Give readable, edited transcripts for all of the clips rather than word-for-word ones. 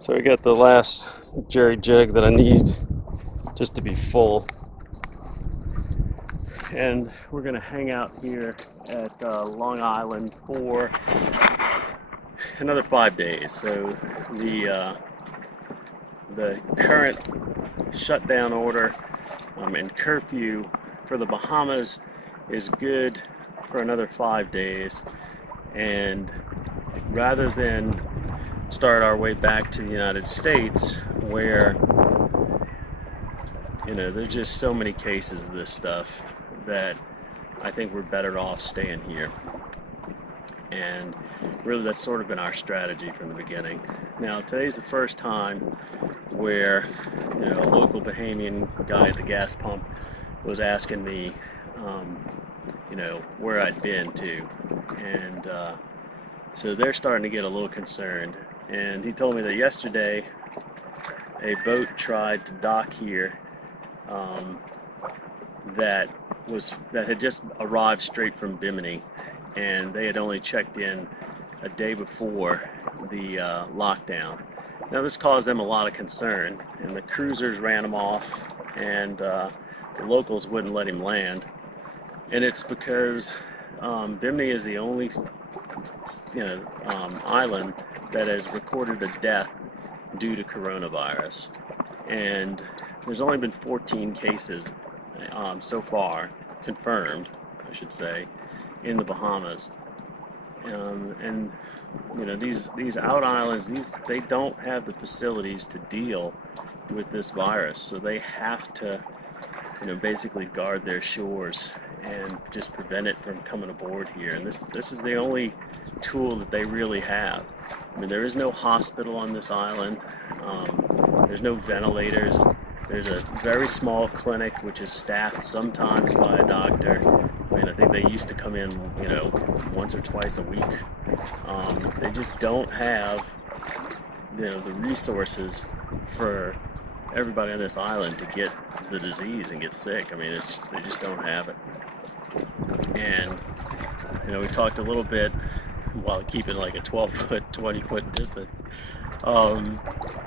So I got the last jerry jug that I need just to be full. And we're gonna hang out here at Long Island for another 5 days. So the current shutdown order and curfew for the Bahamas is good for another 5 days. And rather than start our way back to the United States, where there's just so many cases of this stuff that I think we're better off staying here. And really, that's sort of been our strategy from the beginning. Now, today's the first time where a local Bahamian guy at the gas pump was asking me, where I'd been to, and so they're starting to get a little concerned. And he told me that yesterday a boat tried to dock here that had just arrived straight from Bimini, and they had only checked in a day before the lockdown. Now this caused them a lot of concern, and the cruisers ran them off, and the locals wouldn't let him land. And it's because Bimini is the only island that has recorded a death due to coronavirus, and there's only been 14 cases so far confirmed, I should say, in the Bahamas. And these out islands, they don't have the facilities to deal with this virus, so they have to basically guard their shores and just prevent it from coming aboard here. And this is the only tool that they really have. I mean, there is no hospital on this island. There's no ventilators. There's a very small clinic which is staffed sometimes by a doctor. I mean, I think they used to come in, once or twice a week. They just don't have, the resources for everybody on this island to get the disease and get sick. I mean, they just don't have it. And we talked a little bit, while keeping like a 12-foot, 20-foot distance,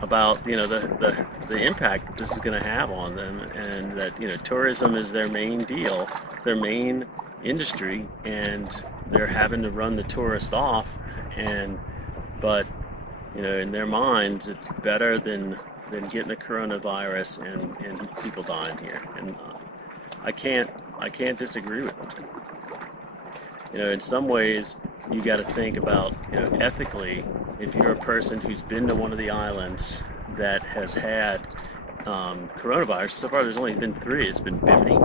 about the impact that this is going to have on them, and that tourism is their main deal, it's their main industry, and they're having to run the tourist off. But in their minds, it's better than getting a coronavirus and people dying here. And I can't disagree with them. In some ways, you got to think about, ethically, if you're a person who's been to one of the islands that has had coronavirus. So far, there's only been three. It's been Bimini,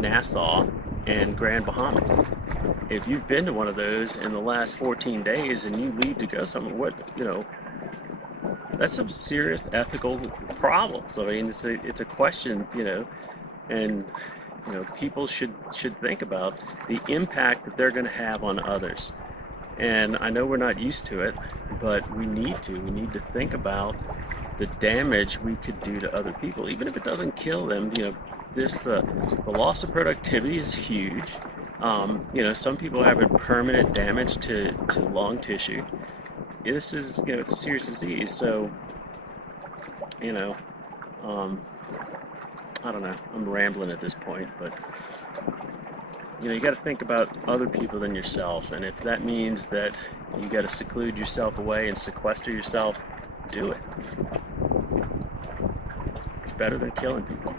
Nassau, and Grand Bahama. If you've been to one of those in the last 14 days and you leave to go somewhere, that's some serious ethical problems. I mean, it's a question, and people should think about the impact that they're going to have on others. And I know we're not used to it, but we need to think about the damage we could do to other people, even if it doesn't kill them. The loss of productivity is huge. Some people have permanent damage to lung tissue. This is, it's a serious disease. So, I don't know, I'm rambling at this point, but you got to think about other people than yourself. And if that means that you got to seclude yourself away and sequester yourself, do it. It's better than killing people.